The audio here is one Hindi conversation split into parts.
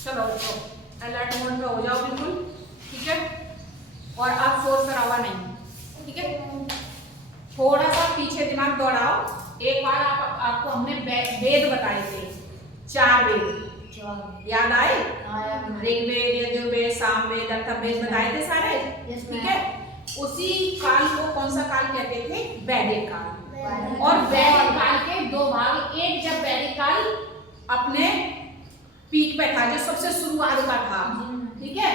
चलो बच्चों अलर्ट मोड में हो जाओ बिल्कुल, ठीक है। और अब शोर शराबा नहीं, ठीक है। थोड़ा सा पीछे दिमाग दौड़ाओ। एक बार आपको हमने वेद बताए थे, 4 वेद याद आए? ऋग्वेद, यजुर्वेद, सामवेद, अथर्ववेद बताए थे सारे, ठीक है। उसी काल को कौन सा काल कहते थे? वैदिक काल। और वैदिक काल के 2 भाग, एक जब वैदिक काल अपने पीक पे था, जो सबसे शुरुआत का था, ठीक है,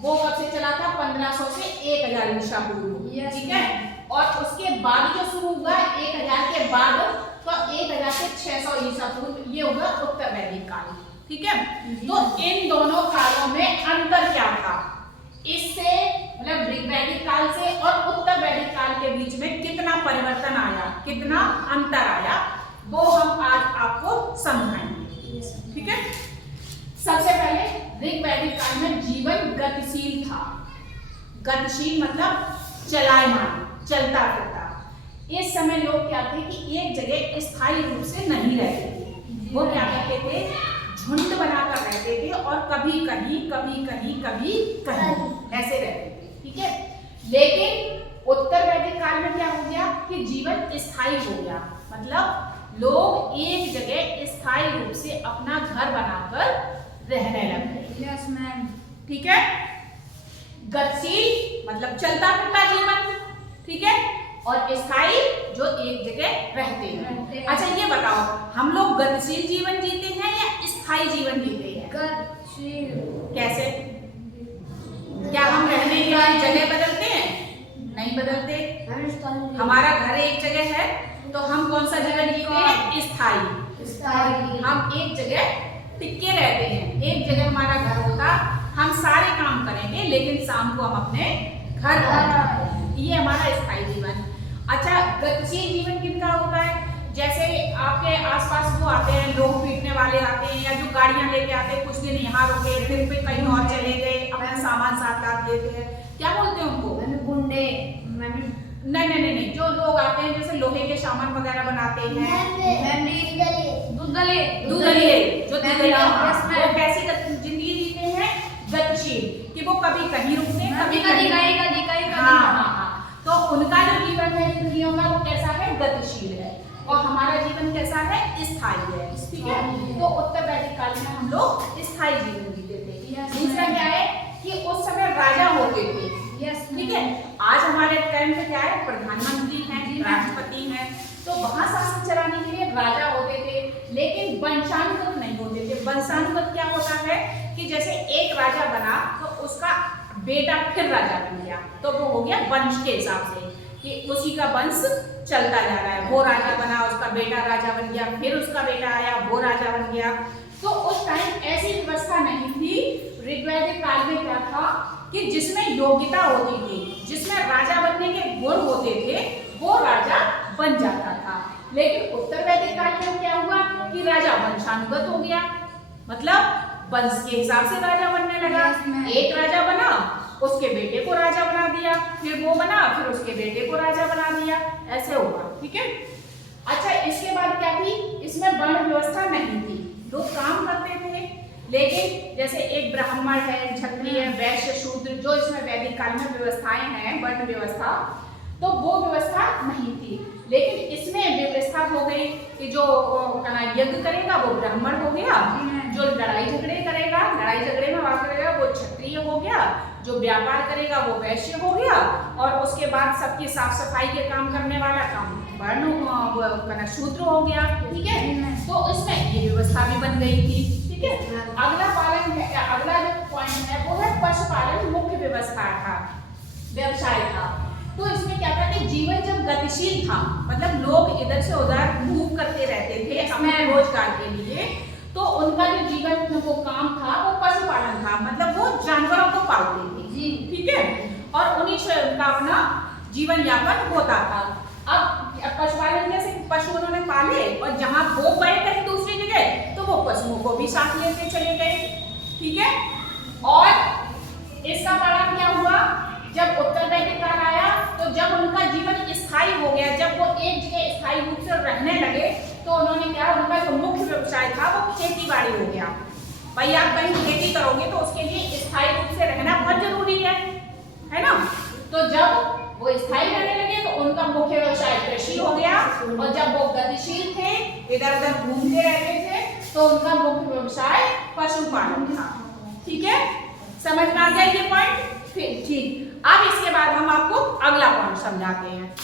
वो कब से चला था? 1500 से 1000 ईसा पूर्व, ठीक है। और उसके बाद जो शुरू हुआ 1000 के बाद, तो 1000 से 600 ईसा पूर्व, ये होगा उत्तर वैदिक काल, ठीक है। तो इन दोनों कालों में अंतर क्या था? इससे मतलब ऋग्वैदिक काल से और उत्तर वैदिक काल के बीच में कितना परिवर्तन आया, कितना अंतर आया, वो हम आज आपको समझाएंगे, ठीक है। सबसे पहले ऋग्वैदिक काल में जीवन गतिशील था। गतिशील मतलब चलायमान, चलता फिरता। इस समय लोग क्या थे कि एक जगह स्थायी रूप से नहीं रहते थे। वो क्या करते थे? झुंड बनाकर रहते थे और कभी कहीं कभी कहीं कभी कहीं ऐसे रहते थे, ठीक है। लेकिन उत्तर वैदिक काल में क्या हो गया कि जीवन स्थायी हो गया, मतलब लोग एक जगह स्थायी रूप से अपना घर बनाकर रहने लग गए। यस मैम, ठीक है। गतिशील मतलब चलता फिरता जीवन, ठीक है, और स्थायी जो एक जगह रहते हैं। अच्छा ये बताओ, हम लोग गतिशील जीवन जीते हैं या स्थायी जीवन जीते हैं? गतिशील। कैसे? क्या हम रहने के लिए जगह बदलते हैं? नहीं बदलते। हमारा घर एक जगह है तो हम कौन सा जीवन जीते हैं? स्थायी। हम एक जगह टिके रहते हैं, एक जगह हमारा घर होगा, हम सारे काम करेंगे लेकिन शाम को हम अपने घर जाते हैं, ये हमारा स्थायी जीवन। अच्छा गतिशील जीवन किनका होता है? जैसे आपके आसपास जो आते हैं, लोग पीटने वाले आते हैं या जो गाड़ियां लेके आते हैं, कुछ दिन यहाँ रुके फिर कहीं और चले गए, अपना सामान साथ लाद लेते हैं, क्या बोलते हैं उनको? गुंडे। नहीं, जो लोग आते हैं जैसे लोहे के सामान वगैरह बनाते हैं, दूधले जो दूधलिए, वो कैसी जिंदगी जीते हैं? गतिशील, कि वो कभी कहीं रुकते हैं, कभी कहीं हाँ। तो उनका जो जीवन है जिंदगियों का वो कैसा है? गतिशील है। और हमारा जीवन कैसा है? स्थायी है, ठीक है। तो उत्तर वैदिक काल में हम लोग स्थायी जीवन जीते थे। दूसरा क्या है कि उस समय राजा होते थे, ठीक है। आज हमारे टाइम पे क्या है? प्रधानमंत्री हैं, राष्ट्रपति हैं, तो वहां शासन चलाने के लिए राजा होते थे, लेकिन वंशानुगत नहीं होते थे। वंशानुगत क्या होता है कि जैसे एक राजा बना तो उसका बेटा फिर राजा बन गया, तो वो हो गया वंश के हिसाब से कि उसी का वंश चलता जा रहा है। वो राजा बना, उसका बेटा राजा बन गया, फिर उसका बेटा आया, वो राजा बन गया। तो उस टाइम ऐसी व्यवस्था नहीं थी। ऋग्वैदिक काल में क्या था कि जिसमें योग्यता होती थी, जिसमें राजा बनने के गुण होते थे, वो राजा बन जाता था। लेकिन उत्तर वैदिक काल में क्या हुआ कि राजा वंशानुगत हो गया, मतलब वंश के हिसाब से राजा बनने लगा। एक राजा बना, उसके बेटे को राजा बना दिया, फिर वो बना, फिर उसके बेटे को राजा बना दिया, ऐसे हुआ, ठीक है। अच्छा इसके बाद क्या थी? इसमें वर्ण व्यवस्था नहीं थी, लोग काम करते थे, लेकिन जैसे एक ब्राह्मण है, क्षत्रिय, वैश्य, शूद्र, जो इसमें वैदिक काल में व्यवस्थाएं हैं, वर्ण व्यवस्था, तो वो व्यवस्था नहीं थी। लेकिन इसमें व्यवस्था हो गई कि जो यज्ञ करेगा वो ब्राह्मण हो गया, जो लड़ाई झगड़े करेगा, लड़ाई झगड़े में वार करेगा वो क्षत्रिय हो गया, जो व्यापार करेगा वो वैश्य हो गया, और उसके बाद सबकी साफ सफाई के काम करने वाला काम वर्ण शूद्र हो गया, ठीक है। तो इसमें ये व्यवस्था भी बन गई थी, ठीक है। अगला जो पॉइंट है वो है पशुपालन मुख्य व्यवस्था था, व्यवसाय था। तो इसमें क्या था कि जीवन जब गतिशील था, मतलब लोग इधर से उधर मूव करते रहते थे अपने रोजगार के लिए, तो उनका जो जीवन वो काम था वो पशुपालन था, मतलब वो जानवरों को पालते थे, ठीक है, और उन्हीं से उनका अपना जीवन यापन होता था। अब पशुपालन जैसे पशु उन्होंने पाले और जहाँ वो गए कहीं दूसरी जगह तो वो पशुओं को भी साथ लेते चले गए, ठीक है। और इसका परिणाम क्या हुआ? जब उत्तर वैदिक काल आया तो जब उनका जीवन स्थायी हो गया, जब वो एक जगह स्थायी रूप से रहने लगे, तो उन्होंने क्या, उनका जो मुख्य व्यवसाय था वो खेती बाड़ी हो गया। भाई आप कहीं खेती मुख्य व्यवसाय कृषि हो गया, और जब वो गतिशील थे, इधर उधर घूमते रहते थे, तो उनका मुख्य व्यवसाय पशुपालन था। ठीक है, समझ में आ गया ये पॉइंट? फिर ठीक, अब इसके बाद हम आपको अगला पॉइंट समझाते हैं।